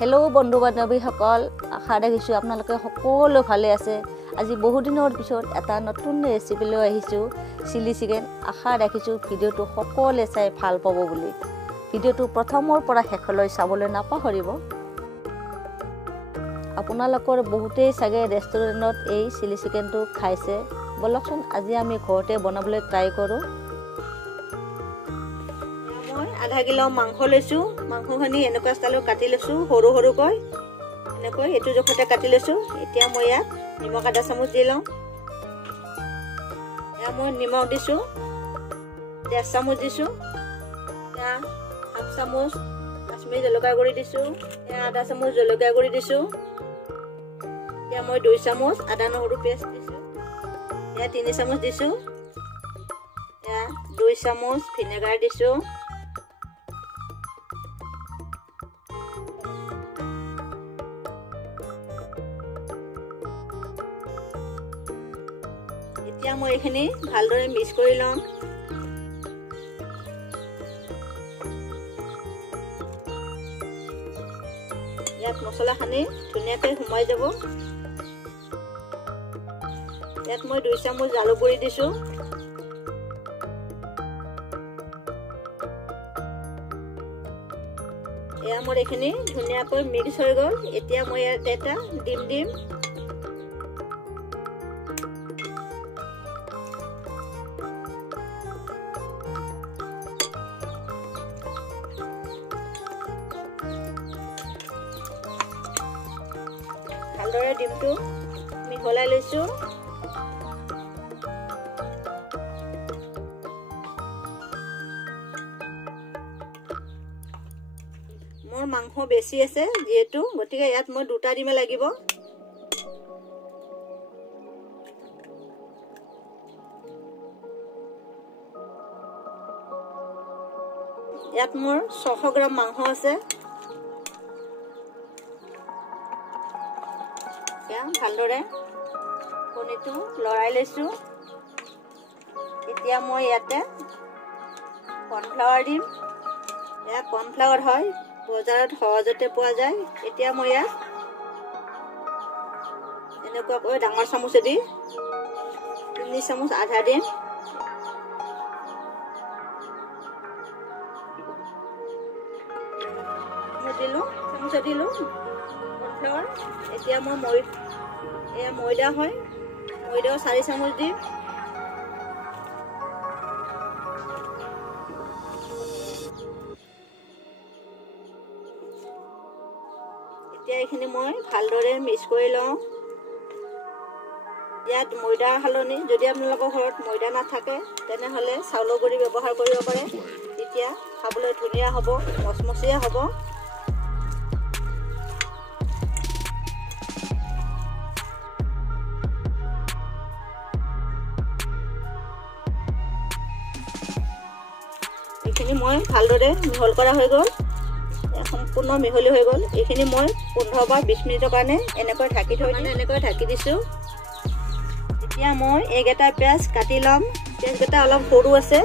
Hello' বন্ধু বান্ধৱীসকল, আশা ৰাখিছোঁ আপোনালোকে সকলো ভালে আছে। আজি বহুদিনৰ পিছত এটা নতুন ৰেচিপি লৈ আহিছোঁ, চিলি চিকেন। আশা ৰাখিছোঁ ভিডিঅ'টো সকলোৱে চাই ভাল পাব বুলি। ভিডিঅ'টো প্ৰথমৰ পৰা শেষলৈ চাবলৈ নাপাহৰিব। আপোনালোকৰ বহুতেই চাগে ৰেষ্টুৰেণ্টত এই চিলি চিকেনটো খাইছে। বলকচোন আজি আমি ঘৰতে বনাবলৈ ট্ৰাই কৰোঁ। মই আধা কিলো মাংস লৈছোঁ। মাংসখিনি এনেকুৱা ষ্টাইলত কাটি লৈছোঁ, সৰু সৰুকৈ এনেকৈ এইটো জোখতে কাটি লৈছোঁ। এতিয়া মই ইয়াত নিমখ আধা চামুচ দি লওঁ। এয়া মই নিমখ দিছোঁ, 1.5 চামুচ দিছোঁ। এয়া 1/2 চামুচ কাশ্মীৰী জলকীয়া গুড়ি দিছোঁ। এয়া আধা চামুচ জলকীয়া গুড়ি দিছোঁ। এতিয়া মই 2 চামুচ আদা নহৰু পেষ্ট দিছোঁ। এয়া 3 চামুচ দিছোঁ। এয়া 2 চামুচ ভিনেগাৰ দিছোঁ। এতিয়া মই এইখিনি ভালদৰে মিক্স কৰি লওঁ। ইয়াত মছলাখিনি ধুনীয়াকৈ সোমাই যাব। ইয়াত মই 2 চামুচ জালুক গুড়ি দিছোঁ। এয়া মোৰ এইখিনি ধুনীয়াকৈ মিক্স হৈ গ'ল। এতিয়া মই ইয়াত এটা ডিম দিম। ভালদৰে ডিমটো মিহলাই লৈছোঁ। মোৰ মাংস বেছি আছে যিহেতু, গতিকে ইয়াত মই 2টা ডিমে লাগিব। ইয়াত মোৰ 600 গ্ৰাম মাংস আছে। ভালদৰে কণীটো লৰাই লৈছোঁ। এতিয়া মই ইয়াতে কৰ্ণফ্লাৱাৰ দিম। এয়া কৰ্ণফ্লাৱাৰ হয়, বজাৰত সহজতে পোৱা যায়। এতিয়া মই ইয়াত এনেকুৱাকৈ ডাঙৰ চামুচেদি 3 চামুচ আধা দিম। চামুচে দিলোঁ কৰ্ণফ্লাৱাৰ। এতিয়া মই এয়া ময়দা হয়, ময়দাও 4 চামুচ দিম। এতিয়া এইখিনি মই ভালদৰে মিক্স কৰি লওঁ। ইয়াত ময়দাৰ সলনি যদি আপোনালোকৰ ঘৰত ময়দা নাথাকে তেনেহ'লে চাউলৰ গুড়ি ব্যৱহাৰ কৰিব পাৰে। তেতিয়া খাবলৈ ধুনীয়া হ'ব, মচমচীয়া হ'ব। এইখিনি মই ভালদৰে মিহল কৰা হৈ গ'ল, সম্পূৰ্ণ মিহলি হৈ গ'ল। এইখিনি মই 15 বা 20 মিনিটৰ কাৰণে এনেকৈ ঢাকি থৈ দিম। এনেকৈ ঢাকি দিছোঁ। এতিয়া মই এইকেইটা পিঁয়াজ কাটি ল'ম। পিঁয়াজকেইটা অলপ সৰু আছে।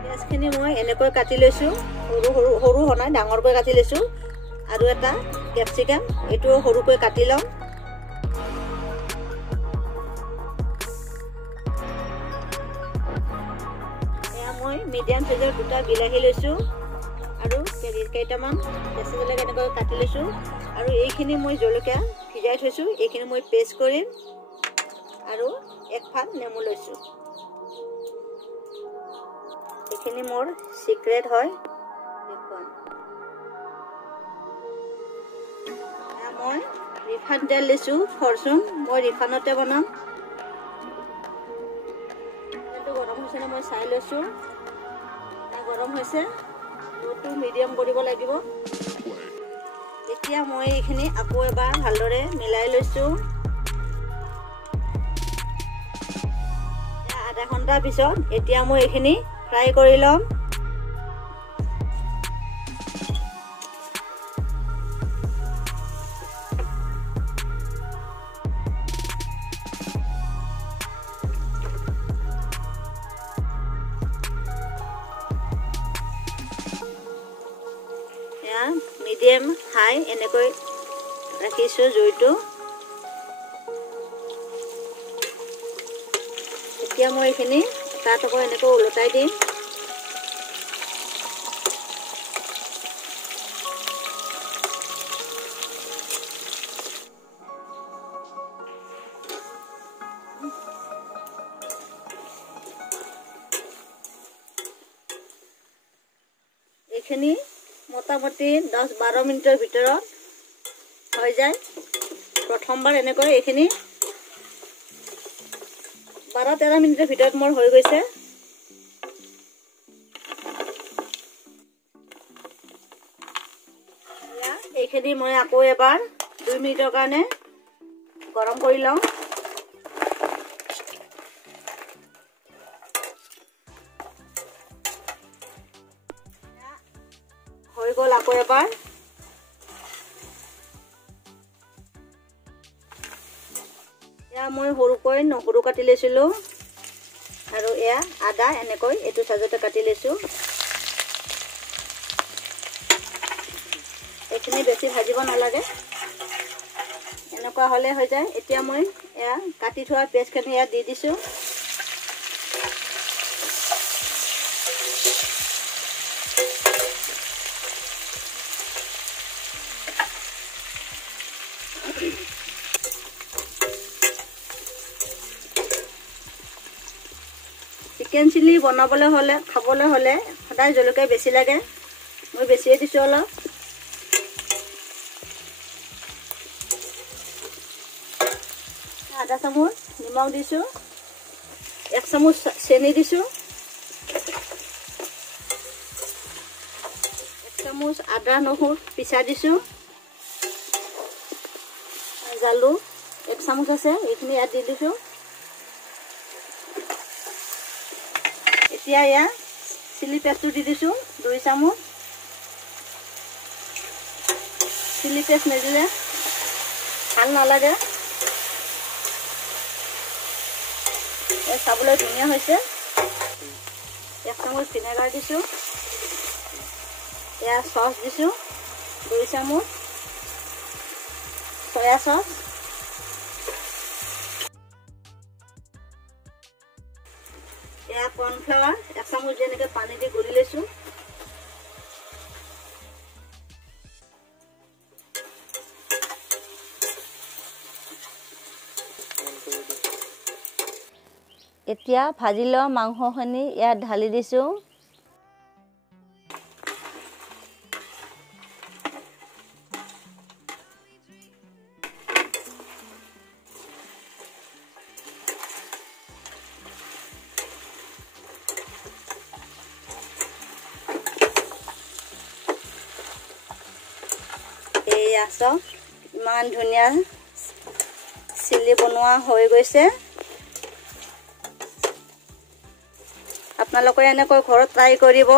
পিঁয়াজখিনি মই এনেকৈ কাটি লৈছোঁ, সৰু নাই, ডাঙৰকৈ কাটি লৈছোঁ। আৰু এটা কেপচিকাম, এইটোও সৰুকৈ কাটি ল'ম। মই মিডিয়াম সাইজৰ 2টা বিলাহী লৈছোঁ আৰু কেইটামান কেঁচা জলকীয়া এনেকৈ কাটি লৈছোঁ। আৰু এইখিনি মই জলকীয়া ভিজাই থৈছোঁ, এইখিনি মই পেষ্ট কৰিম। আৰু 1 ফাল নেমু লৈছোঁ। এইখিনি মোৰ চিক্ৰেট হয়। মই ৰিফাইন তেল লৈছোঁ, ফৰচুন। মই ৰিফাইনতে বনাম। গৰম হৈছে নে মই চাই লৈছোঁ। গৰম হৈছে, ৰ'দটো মিডিয়াম কৰিব লাগিব। এতিয়া মই এইখিনি আকৌ এবাৰ ভালদৰে মিলাই লৈছোঁ। আধা ঘণ্টাৰ পিছত এতিয়া মই এইখিনি ফ্ৰাই কৰি ল'ম। এয়া মিডিয়াম হাই এনেকৈ ৰাখিছোঁ জুইটো। এতিয়া মই এইখিনি তাত আকৌ এনেকৈ ওলটাই দিম। এইখিনি মোটামুটি 10-12 মিনিটৰ ভিতৰত হৈ যায়। প্ৰথমবাৰ এনেকৈ এইখিনি 12-13 মিনিটৰ ভিতৰত মোৰ হৈ গৈছে। এইখিনি মই আকৌ এবাৰ 2 মিনিটৰ কাৰণে গৰম কৰি লওঁ। হৈ গ'ল আকৌ এবাৰ। এয়া মই সৰুকৈ নহৰু কাটি লৈছিলোঁ আৰু এয়া আদা এনেকৈ এইটো চাইজতে কাটি লৈছোঁ। এইখিনি বেছি ভাজিব নালাগে, এনেকুৱা হ'লে হৈ যায়। এতিয়া মই এয়া কাটি থোৱা পেষ্টখিনি ইয়াত দি দিছোঁ। চিকেন চিলি বনাবলৈ হ'লে খাবলৈ হ'লে সদায় জলকীয়া বেছি লাগে, মই বেছিয়ে দিছোঁ অলপ। আধা চামুচ নিমখ দিছোঁ, 1 চামুচ চেনি দিছোঁ, 1 চামুচ আদা নহৰু পিচা দিছোঁ, জালুক 1 চামুচ আছে এইখিনি ইয়াত দি দিছোঁ। এতিয়া ইয়াত চিলি পেষ্টটো দি দিছোঁ 2 চামুচ। চিলি পেষ্ট নিদিলে ভাল নালাগে, খাবলৈ ধুনীয়া হৈছে। 1 চামুচ ভিনেগাৰ দিছোঁ, এয়া চচ দিছোঁ 2 চামুচ, চয়া চচ, এয়া কৰ্ণফ্লাৱাৰ 1 চামুচ যেনেকৈ পানী দি গুলি লৈছোঁ। এতিয়া ভাজি লোৱা মাংসখিনি ইয়াত ঢালি দিছোঁ। এয়া চাওক ইমান ধুনীয়া চিলি বনোৱা হৈ গৈছে। আপোনালোকে এনেকৈ ঘৰত ট্ৰাই কৰিব,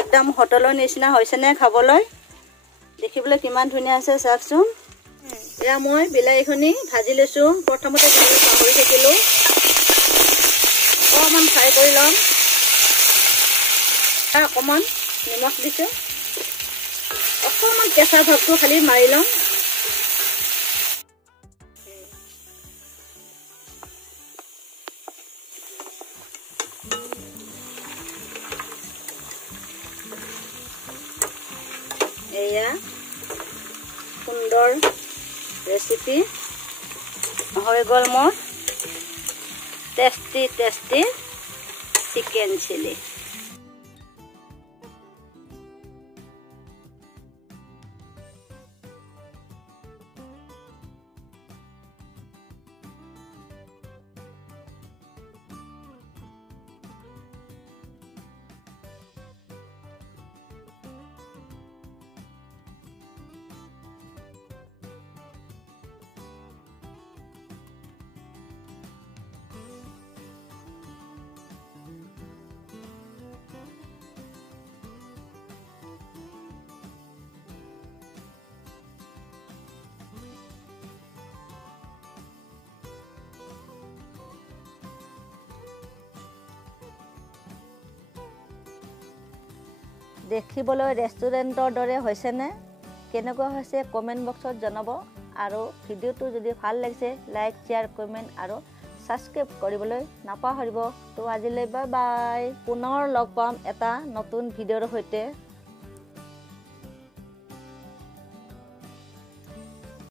একদম হোটেলৰ নিচিনা হৈছেনে খাবলৈ। দেখিবলৈ কিমান ধুনীয়া আছে চাওকচোন। এয়া মই বিলাহীখিনি ভাজি লৈছোঁ। প্ৰথমতে পাহৰি থাকিলোঁ, অকণমান ফ্ৰাই কৰি ল'ম। অকণমান নিমখ দিছোঁ, অকণমান কেঁচা ভাৱটো খালি মাৰি ল'ম। এয়া সুন্দৰ ৰেচিপি হৈ গ'ল মোৰ টেষ্টি চিকেন চিলি। দেখিবলৈ ৰেষ্টুৰেণ্টৰ দৰে হৈছেনে কেনেকুৱা হৈছে কমেণ্ট বক্সত জনাব আৰু ভিডিঅ'টো যদি ভাল লাগিছে লাইক শ্বেয়াৰ কমেণ্ট আৰু সাবস্ক্ৰাইব কৰিবলৈ নাপাহৰিব। তো আজিলৈ বাই বাই, পুনৰ লগ পাম এটা নতুন ভিডিঅ'ৰ সৈতে।